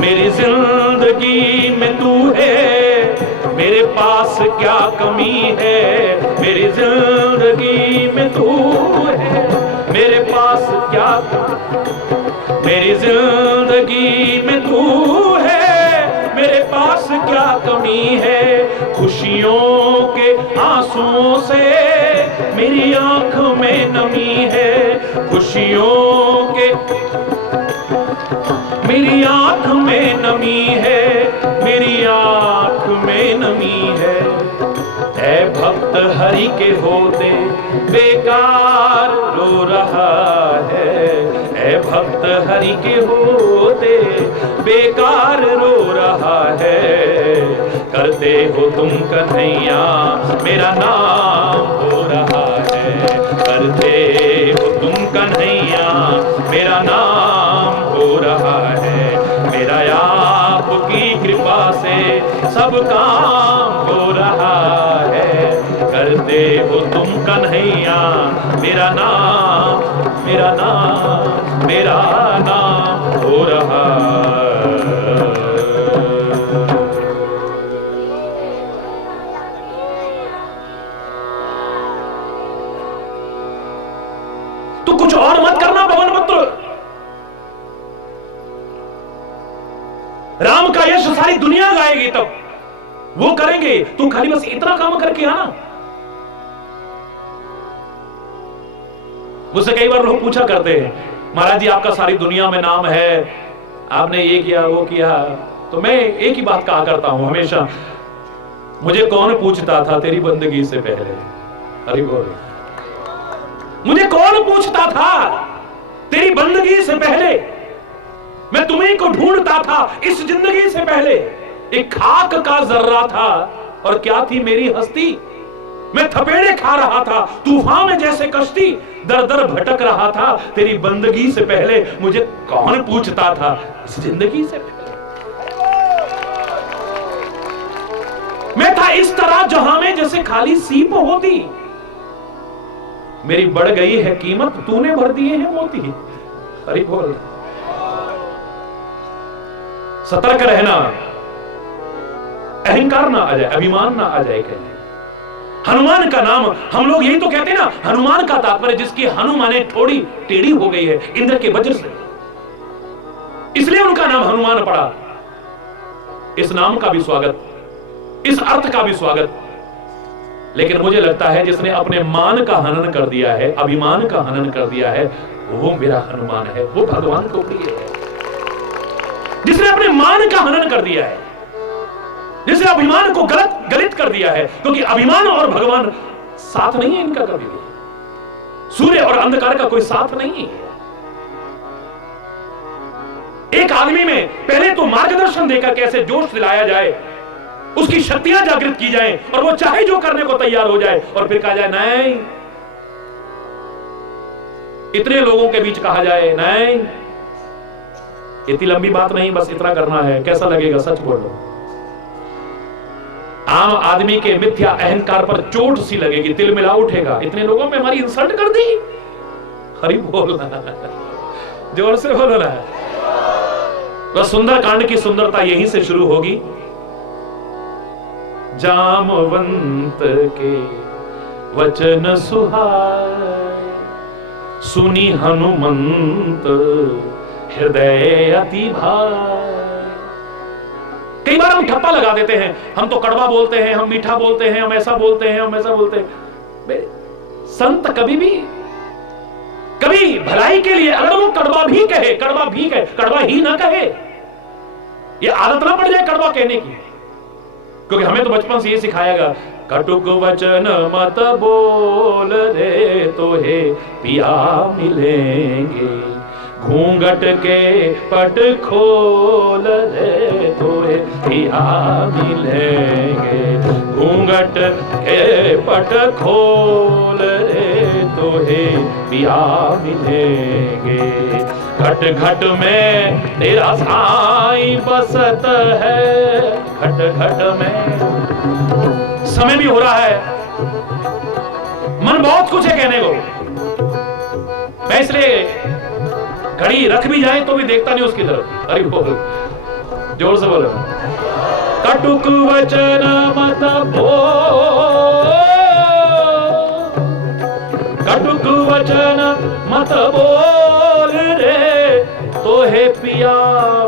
मेरी जिंदगी में तू है, मेरे पास क्या कमी है। मेरी जिंदगी में तू है, मेरे पास क्या, मेरी जिंदगी में तू है, मेरे पास क्या कमी है। खुशियों के आंसुओं से मेरी आंख में नमी है, खुशियों के मेरी आंख में नमी है, मेरी आंख में नमी है। ऐ भक्त हरि के होते बेकार रो रहा है, ऐ भक्त हरि के होते बेकार रो रहा है। करते हो तुम कन्हैया मेरा नाम हो रहा है, करते हो तुम कन्हैया मेरा नाम हो रहा है। मेरा आपकी कृपा से सब काम हो रहा है, करते हो तुम कन्हैया मेरा नाम, मेरा नाम, मेरा नाम हो रहा है। तू कुछ और मत करना पवन पुत्र, राम का यश सारी दुनिया गाएगी, तब वो करेंगे। तू खाली बस इतना काम करके आना। मुझसे कई बार लोग पूछा करते हैं, महाराज जी आपका सारी दुनिया में नाम है, आपने ये किया वो किया। तो मैं एक ही बात कहा करता हूं हमेशा, मुझे कौन पूछता था तेरी बंदगी से पहले? अरे बोल, मुझे कौन पूछता था तेरी बंदगी से पहले? मैं तुम्हें को ढूंढता था इस जिंदगी से पहले। एक खाक का जर्रा था और क्या थी मेरी हस्ती। मैं थपेड़े खा रहा था तूफान में जैसे कश्ती, दर दर भटक रहा था तेरी बंदगी से पहले। मुझे कौन पूछता था इस जिंदगी से पहले? मैं था इस तरह जहां में जैसे खाली सीप होती। मेरी बढ़ गई है कीमत, तूने भर दिए हैं मोती। अरे बोल, सतर्क रहना, अहंकार ना आ जाए, अभिमान ना आ जाए। कहते हनुमान का नाम, हम लोग यही तो कहते हैं ना, हनुमान का तात्पर्य जिसकी हनुमाने थोड़ी टेढ़ी हो गई है इंद्र के वज्र से, इसलिए उनका नाम हनुमान पड़ा। इस नाम का भी स्वागत, इस अर्थ का भी स्वागत। लेकिन मुझे लगता है जिसने अपने मान का हनन कर दिया है, अभिमान का हनन कर दिया है, वो मेरा हनुमान है, वो भगवान को प्रिय है। जिसने अपने मान का हनन कर दिया है, जिसने अभिमान को गलित कर दिया है, क्योंकि अभिमान और भगवान साथ नहीं है इनका कभी भी। सूर्य और अंधकार का कोई साथ नहीं है। एक आदमी में पहले तो मार्गदर्शन देकर कैसे जोश दिलाया जाए, उसकी शक्तियां जागृत की जाएं और वो चाहे जो करने को तैयार हो जाए, और फिर कहा जाए नहीं, इतने लोगों के बीच कहा जाए नहीं, इतनी लंबी बात नहीं, बस इतना करना है। कैसा लगेगा? सच बोलो। आम आदमी के मिथ्या अहंकार पर चोट सी लगेगी, तिल मिला उठेगा, इतने लोगों में हमारी इंसल्ट कर दी। हरि बोलना, जोर से बोलो ना। बस सुंदर कांड की सुंदरता यहीं से शुरू होगी। जामवंत के वचन सुहाए, सुनी हनुमंत हृदय अति भाई। कई बार हम ठप्पा लगा देते हैं, हम तो कड़वा बोलते हैं, हम मीठा बोलते हैं, हम ऐसा बोलते हैं, हम ऐसा बोलते हैं। संत कभी भलाई के लिए अगर वो कड़वा भी कहे, कड़वा ही ना कहे, ये आदत ना पड़ जाए कड़वा कहने की। क्योंकि हमें तो बचपन से ये सिखाएगा, कटुक वचन मत बोल रे तो हे पिया मिलेंगे, घूंघट के पट खोल रे तो हे पिया मिलेंगे, घूंघट के पट खोल रे तो हे पिया मिलेंगे, घट घट में तेरा साईं बसत है, घट घट में। समय भी हो रहा है, मन बहुत कुछ है कहने को, मैं इसलिए घड़ी रख भी जाए तो भी देखता नहीं उसकी तरफ। अरे बोल, जोर से बोलो। कटुक वचन मत बोल, कटुक वचन मत बोल रे तो हे पिया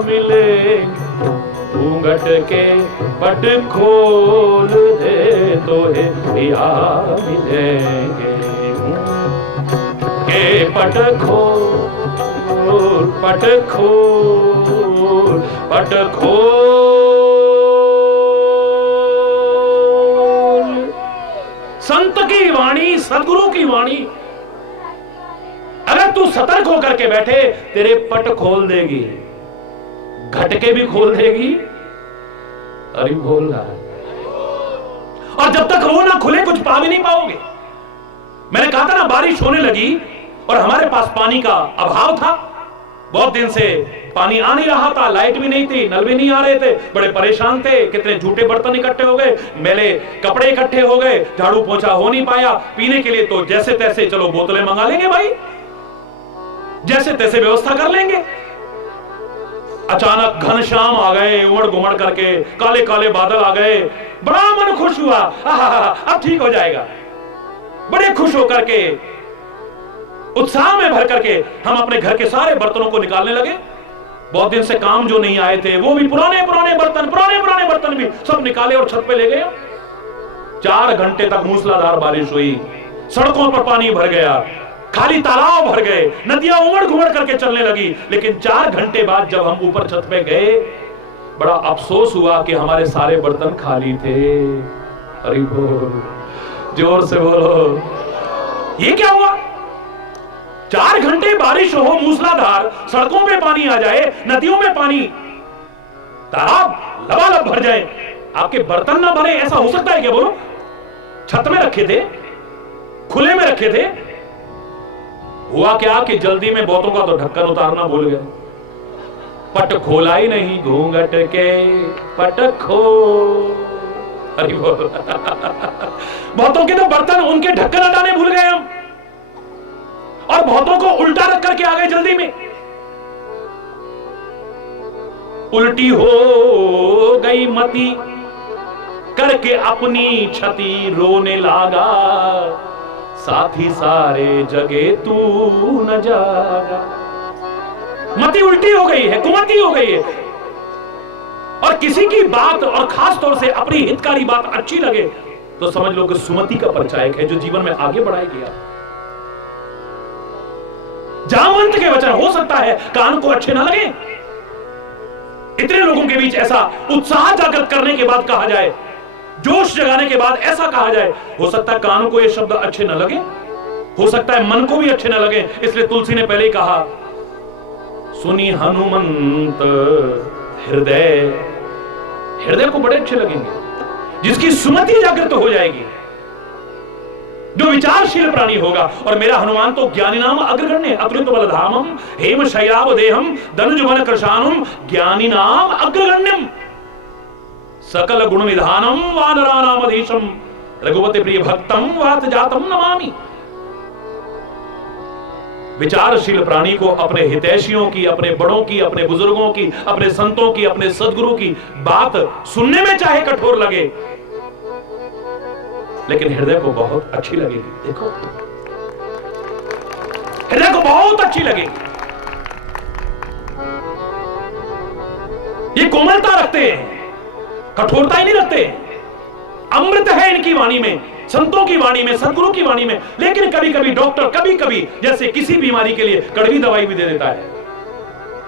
मिले, घूंघट के पट खोल दे तो हे पिया मिलेंगे, के पट खोल, पट खोल, पट खोल। संत की वाणी, सदगुरु की वाणी अगर तू सतर्क होकर के बैठे, तेरे पट खोल देगी, घटके भी खोल देगी। अरे बोल रहा है। और जब तक वो ना खुले कुछ पा भी नहीं पाओगे। मैंने कहा था ना, बारिश होने लगी और हमारे पास पानी का अभाव था, बहुत दिन से पानी आ नहीं रहा था, लाइट भी नहीं थी, नल भी नहीं आ रहे थे, बड़े परेशान थे। कितने झूठे बर्तन इकट्ठे हो गए, मैले कपड़े इकट्ठे हो गए, झाड़ू पोछा हो नहीं पाया। पीने के लिए तो जैसे तैसे चलो बोतलें मंगा लेंगे भाई, जैसे तैसे व्यवस्था कर लेंगे। अचानक घनश्याम आ गए, उमड़ घुमड़ करके, काले काले बादल आ गए, बड़ा मन खुश हुआ, अब ठीक हो जाएगा। बड़े खुश होकर के, उत्साह में भर करके हम अपने घर के सारे बर्तनों को निकालने लगे। बहुत दिन से काम जो नहीं आए थे वो भी पुराने पुराने बर्तन भी सब निकाले और छत पे ले गए। 4 घंटे तक मूसलाधार बारिश हुई, सड़कों पर पानी भर गया, खाली तालाब भर गए, नदियां उमड़ घुमड़ करके चलने लगी। लेकिन 4 घंटे बाद जब हम ऊपर छत पे गए, बड़ा अफसोस हुआ कि हमारे सारे बर्तन खाली थे। अरे बोल, जोर से बोलो, ये क्या हुआ? 4 घंटे बारिश हो मूसलाधार, सड़कों पे पानी आ जाए, नदियों में पानी, तालाब लबालब भर जाए, आपके बर्तन ना भरे, ऐसा हो सकता है क्या? बोलो। छत में रखे थे, खुले में रखे थे। हुआ क्या कि जल्दी में बहुतों का तो ढक्कन उतारना भूल गए, पट खोला ही नहीं, घूंघट के पट खो। अरे बोल, बहुतों के तो बर्तन उनके ढक्कन हटाने भूल गए हम, और बहुतों को उल्टा रख करके आ गए जल्दी में। उल्टी हो गई मती, करके अपनी छती रोने लागा, साथी सारे जगे तू न जागा। मती उल्टी हो गई है, कुमती हो गई है, और किसी की बात और खास तौर से अपनी हितकारी बात अच्छी लगे तो समझ लो कि सुमति का परिचायक है जो जीवन में आगे बढ़ाएगी। जामवंत के वचन हो सकता है कान को अच्छे ना लगे, इतने लोगों के बीच ऐसा उत्साह जागृत करने के बाद कहा जाए, जोश जगाने के बाद ऐसा कहा जाए, हो सकता है कानों को ये शब्द अच्छे न लगे, हो सकता है मन को भी अच्छे न लगे। इसलिए तुलसी ने पहले ही कहा, सुनी हनुमंत हृदय, हृदय को बड़े अच्छे लगेंगे जिसकी सुमति जागृत हो जाएगी, जो विचारशील प्राणी होगा। और मेरा हनुमान तो ज्ञानी नाम अग्रगण्य, अतुलित बलधामम हेम शय्याव देहम धनुज वन कृशानम, ज्ञानी नाम अग्रगण्यम सकल गुण विधानम वानरानाम अधीशम, रघुपति प्रिय भक्तम वात जातम नमामि। विचारशील प्राणी को अपने हितैषियों की, अपने बड़ों की, अपने बुजुर्गों की, अपने संतों की, अपने सदगुरु की बात सुनने में चाहे कठोर लगे, लेकिन हृदय को बहुत अच्छी लगेगी। देखो, हृदय को बहुत अच्छी लगेगी। ये कोमलता रखते हैं, कठोरता ही नहीं रखते। अमृत है इनकी वाणी में, संतों की वाणी में, सदगुरु की वाणी में। लेकिन कभी कभी डॉक्टर कभी कभी जैसे किसी बीमारी के लिए कड़वी दवाई भी दे देता है,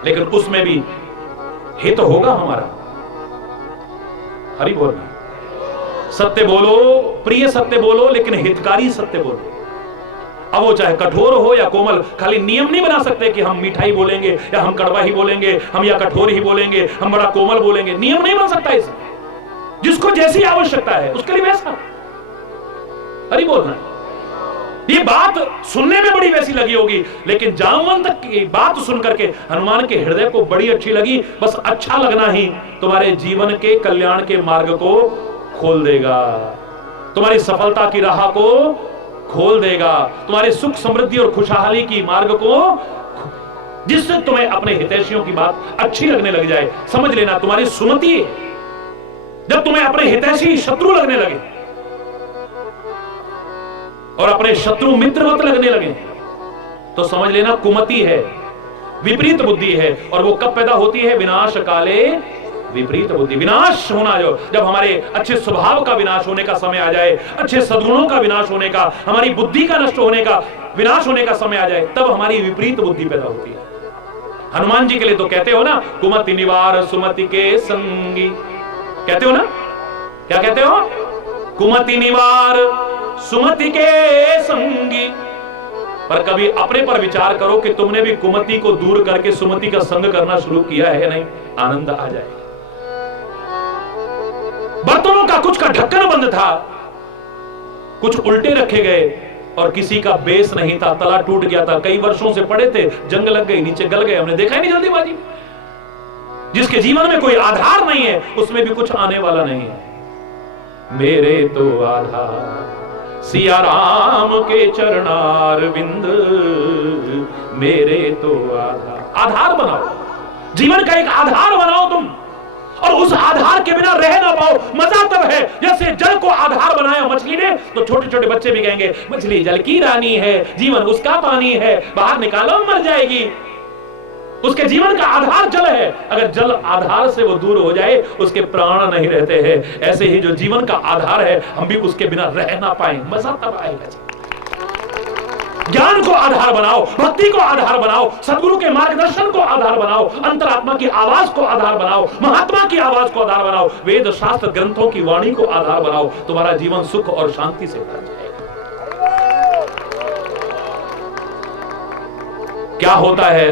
लेकिन उसमें भी हित होगा हमारा। हरि बोल, सत्य बोलो, प्रिय सत्य बोलो, लेकिन हितकारी सत्य बोलो। अब वो चाहे कठोर हो या कोमल, खाली नियम नहीं बना सकते कि हम मीठा ही बोलेंगे या हम कड़वा ही बोलेंगे, हम या कठोर ही बोलेंगे, हम बड़ा कोमल बोलेंगे। नियम नहीं बन सकता इसमें, जिसको जैसी आवश्यकता है उसके लिए वैसा। हरि बोलना, ये बात सुनने में बड़ी वैसी लगी होगी, लेकिन जामवंत की बात सुनकर के हनुमान के हृदय को बड़ी अच्छी लगी। बस अच्छा लगना ही तुम्हारे जीवन के कल्याण के मार्ग को खोल देगा, तुम्हारी सफलता की राह को खोल देगा, तुम्हारे सुख समृद्धि और खुशहाली की मार्ग को, जिससे तुम्हें अपने हितैषियों की बात अच्छी लगने लग जाए। समझ लेना, तुम्हारी सुमति जब तुम्हें अपने हितैषी शत्रु लगने लगे और अपने शत्रु मित्रवत लगने लगे, तो समझ लेना कुमति है, विपरीत बुद्धि है। और वो कब पैदा होती है? विनाश काले विपरीत बुद्धि। विनाश होना, जो जब हमारे अच्छे स्वभाव का विनाश होने का समय आ जाए, अच्छे सद्गुणों का विनाश होने का, हमारी बुद्धि का नष्ट होने का, विनाश होने का समय आ जाए, तब हमारी विपरीत बुद्धि पैदा होती है। हनुमान जी के लिए तो कहते हो ना, कुमति निवार सुमति के संगी, कहते हो ना, क्या कहते हो? कुमति निवार सुमति के संगी। पर कभी अपने पर विचार करो कि तुमने भी कुमति को दूर करके सुमति का संग करना शुरू किया है या नहीं? आनंद आ जाएगा। बर्तनों का कुछ का ढक्कन बंद था, कुछ उल्टे रखे गए और किसी का बेस नहीं था, तला टूट गया था, कई वर्षों से पड़े थे, जंग लग गई, नीचे गल गए, हमने देखा ही नहीं जल्दीबाजी में। जिसके जीवन में कोई आधार नहीं है उसमें भी कुछ आने वाला नहीं है। मेरे तो आधार सिया राम के चरणार बिंद, मेरे तो आधार बनाओ, जीवन का एक आधार बनाओ तुम, और उस आधार के बिना रह ना पाओ। मजा तब है जैसे जल को आधार बनाया मछली ने, तो छोटे छोटे बच्चे भी कहेंगे मछली जल की रानी है, जीवन उसका पानी है, बाहर निकालो मर जाएगी। उसके जीवन का आधार जल है। अगर जल आधार से वो दूर हो जाए, उसके प्राण नहीं रहते हैं। ऐसे ही जो जीवन का आधार है, हम भी उसके बिना रह ना पाए। मजा तब आएगा। ज्ञान को आधार बनाओ, भक्ति को आधार बनाओ, सदगुरु के मार्गदर्शन को आधार बनाओ, अंतरात्मा की आवाज को आधार बनाओ, महात्मा की आवाज को आधार बनाओ, वेद शास्त्र ग्रंथों की वाणी को आधार बनाओ। तुम्हारा जीवन सुख और शांति से भर जाएगा। क्या होता है,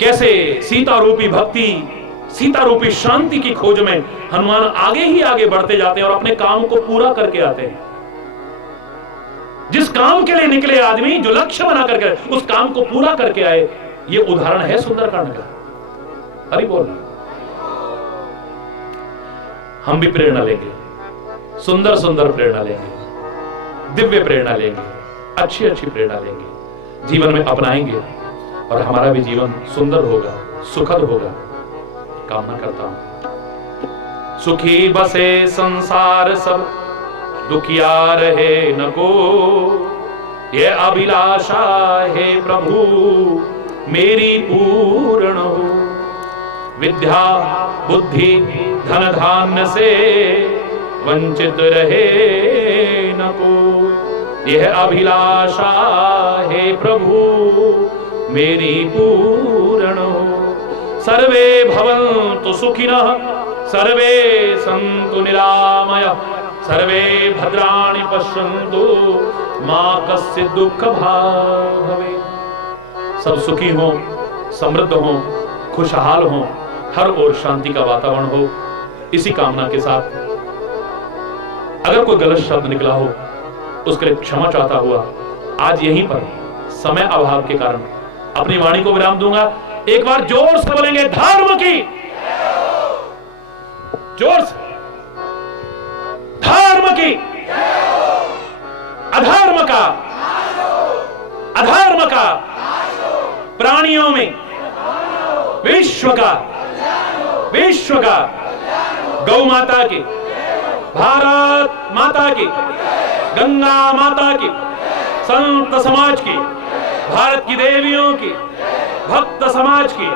कैसे सीता रूपी भक्ति, सीता रूपी शांति की खोज में हनुमान आगे ही आगे बढ़ते जाते हैं और अपने काम को पूरा करके आते हैं। जिस काम के लिए निकले आदमी, जो लक्ष्य बना करके उस काम को पूरा करके आए, ये उदाहरण है सुंदरकांड का। हरि बोल। हम भी प्रेरणा लेंगे, सुंदर सुंदर प्रेरणा लेंगे, दिव्य प्रेरणा लेंगे, अच्छी अच्छी प्रेरणा लेंगे, जीवन में अपनाएंगे और हमारा भी जीवन सुंदर होगा, सुखद होगा। कामना करता हूं सुखी बसे संसार सब, दुखिया रहे न को, ये अभिलाषा है प्रभु मेरी पूर्ण हो। विद्या बुद्धि धन धान्य से वंचित रहे न को, यह अभिलाषा है प्रभु मेरी पूर्ण हो। सर्वे भवन्तु सुखिनः, सर्वे सन्तु निरामयाः, सर्वे भद्राणि पश्यन्तु मा कश्चित् दुःख भाग् भवेत्। सब सुखी हो, समृद्ध हो, खुशहाल हो, हर ओर शांति का वातावरण हो, इसी कामना के साथ अगर कोई गलत शब्द निकला हो उसके लिए क्षमा चाहता हुआ आज यहीं पर समय अभाव के कारण अपनी वाणी को विराम दूंगा। एक बार जोर से बोलेंगे धर्म की, जोर से, धर्म की, अधर्म का, अधर्म का, प्राणियों में विश्व का, विश्व का, गौ माता की, भारत माता की, गंगा माता की, संत समाज की, भारत की देवियों की, भक्त समाज की,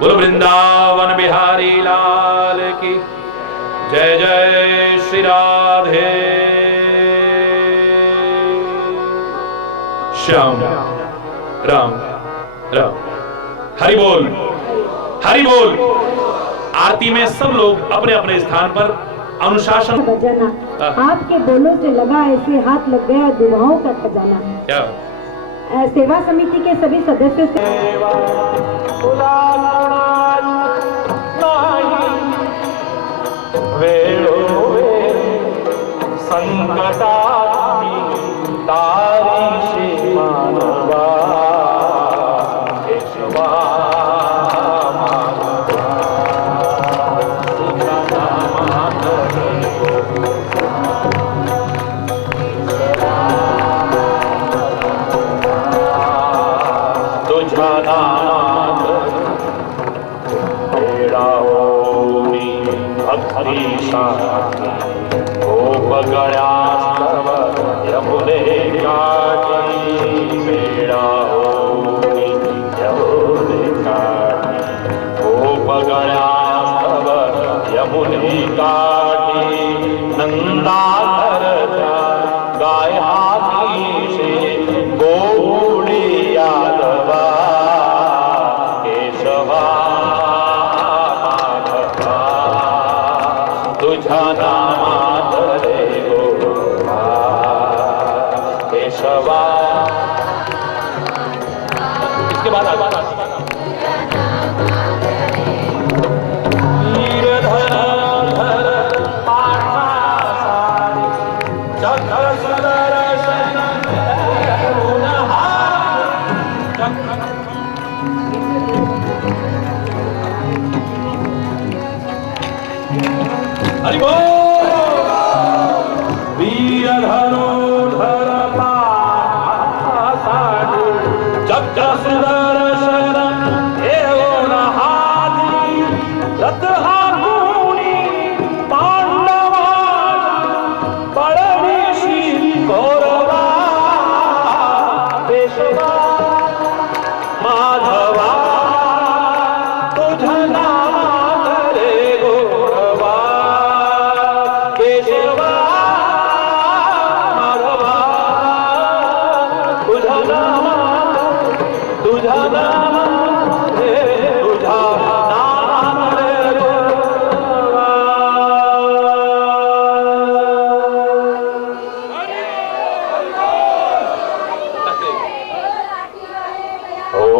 बोलो वृंदावन बिहारी लाल की जय। जय श्री राधे श्याम राम राम। हरि बोल, हरि बोल। आरती में सब लोग अपने अपने स्थान पर अनुशासन। आपके बोलों से लगा ऐसे हाथ लग गया दुआओं का खजाना। क्या सेवा समिति के सभी सदस्यों से पांडवा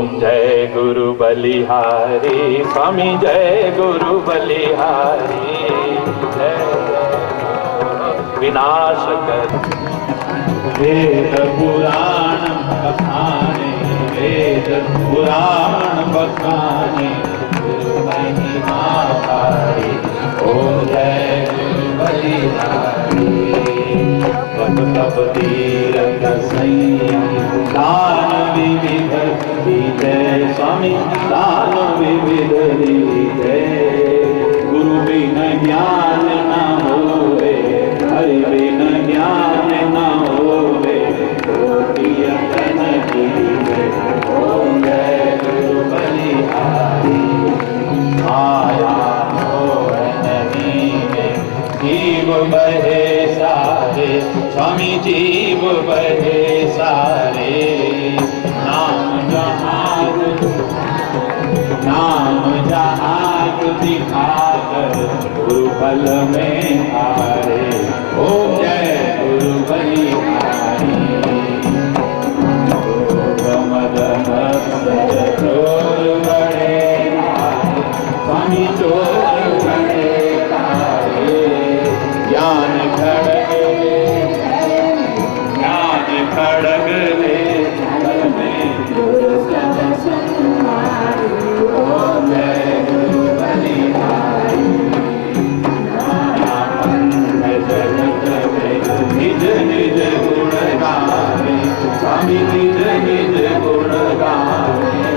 ओम जय गुरु बलिहारी स्वामी जय गुरु बलिहारी जय विनाश कर वेद पुराण बखाने वेद पुराण बखाने महिमा भारी ओम जय गुरु बलिहारी तब तब तीरथ दान विविध विजय स्वामी दान विविध विजय गुरु बिन ज्ञान न होवे हरि बिन ज्ञान न होवे कोटियतन जीवे ओम जय गुरु बलिहारी माया मोहन नीवे जीव बहे सारे स्वामी जीव बहे सारे नाम जहाज दिखाकर गुरु फल में हारे ओम जय गुरु बलिहारी मदन चोर बड़े स्वामी चोर बड़े तारे ज्ञान खड़ग ले निज निज गुण गावे स्वामी निज निज गुण गावे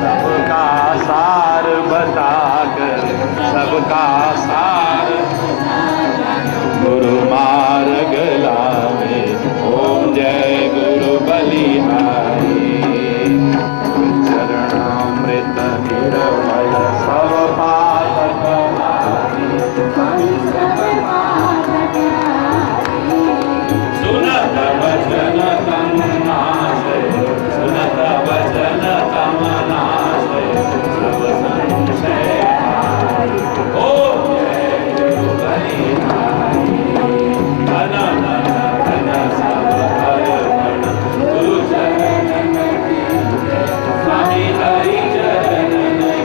सबका सार बताकर सबका सार गुरु मार्ग लावे ओम जय गुरु बलिहारी चरणामृत निरमय सब पातक सुनत वचन तम नाशय सुनत वचन तम नाशय सब संशय ओम जय गुरु बलिहारी धन धन धन सब अर्पण गुरु चरण स्वामी हरि चरण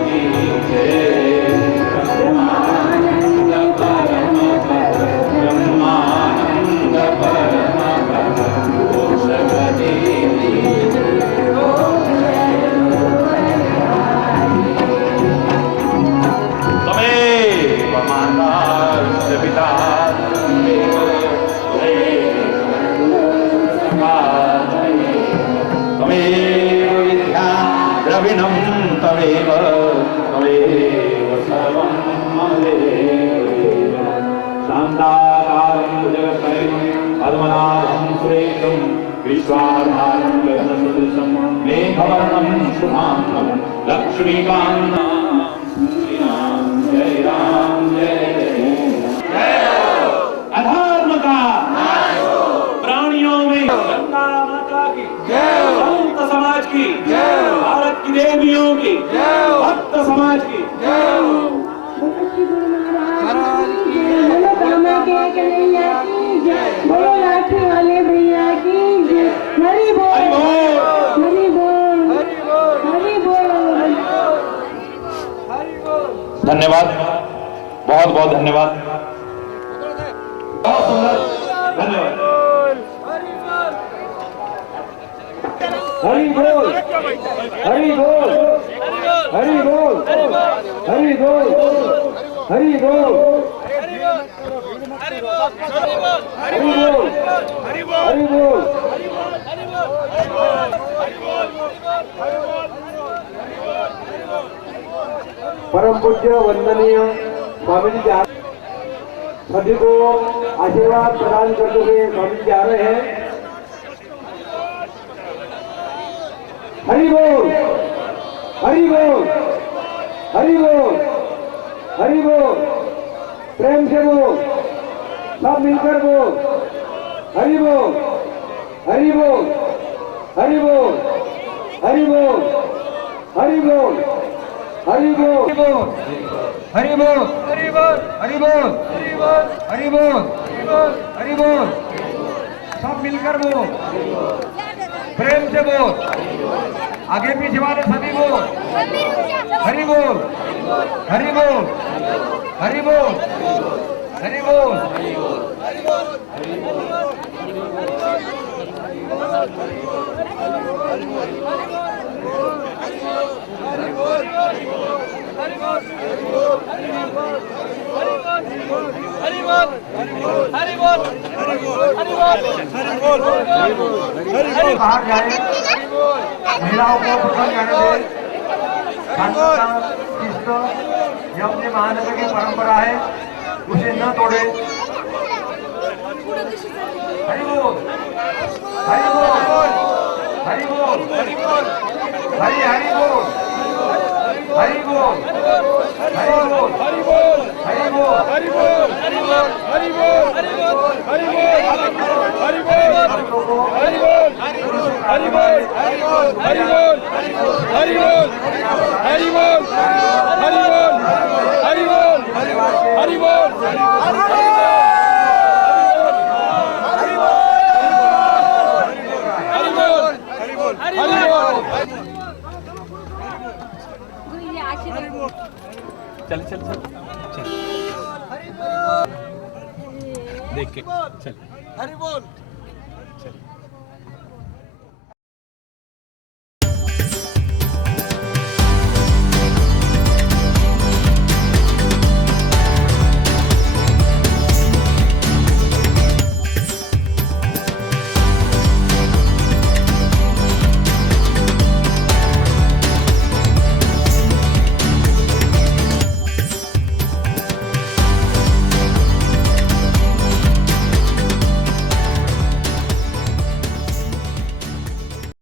की जय ब्रह्मानंद परम ब्रह्मानंद परम मोक्षगति तमेव माता पिता तमेव विद्या द्रविणं तमेव तमेव सर्वं मदेव शान्ताकारं जगत्परिं पद्मनाभं सुरेशं विश्वाधारं गगनसदृशं मेघवर्णं शुभाङ्गं लक्ष्मीकान्तं श्री राम जय राम जय जय अधर्म का प्राणियों में गंगा माता की संत समाज की भारत की देवियों की भक्त समाज की मनोकामना के कन्हैया की जय बोलो लाठी वाले भैया की जय हरि बोल हरि बोल हरि बोल हरि बोल धन्यवाद बहुत बहुत धन्यवाद बहुत सुंदर धन्यवाद हरि बोल हरि बोल हरि बोल हरि बोल हरि बोल हरि बोल हरि बोल परम पूज्य वंदनीय स्वामी जी सभी को आशीर्वाद प्रदान करते हुए स्वामी जी आ रहे हैं। हरि बोल हरि बोल हरि बोल हरि बोल प्रेम से बोल सब मिलकर बोल हरि बोल हरि बोल हरि बोल हरि बोल हरि बोल हरि बोल हरि बोल हरि बोल हरि बोल हरि बोल हरि बोल सब मिलकर बोल प्रेम से बोल, आगे पीछे वाले सभी बोल, हरि बोल, हरि बोल, हरि बोल, हरि बोल। बाहर जाए, महिलाओं को पकड़ जाने दे। शांतता, शिस्त, ये अपने महानगर की परंपरा है, उसे न तोड़े। हरि बोल, हरि बोल, हरि बोल, हरि हरि बोल, हरि बोल, हरि बोल, हरि बोल, हरि बोल, हरि बोल, हरि बोल, हरि बोल, हरि बोल, हरि बोल, हरि बोल, हरि बोल, हरि बोल, हरि बोल, हरि बोल, हरि बोल, हरि बोल, हरि बोल, हरि बोल, चल चल चल चल देख के चल हरि बोल। चल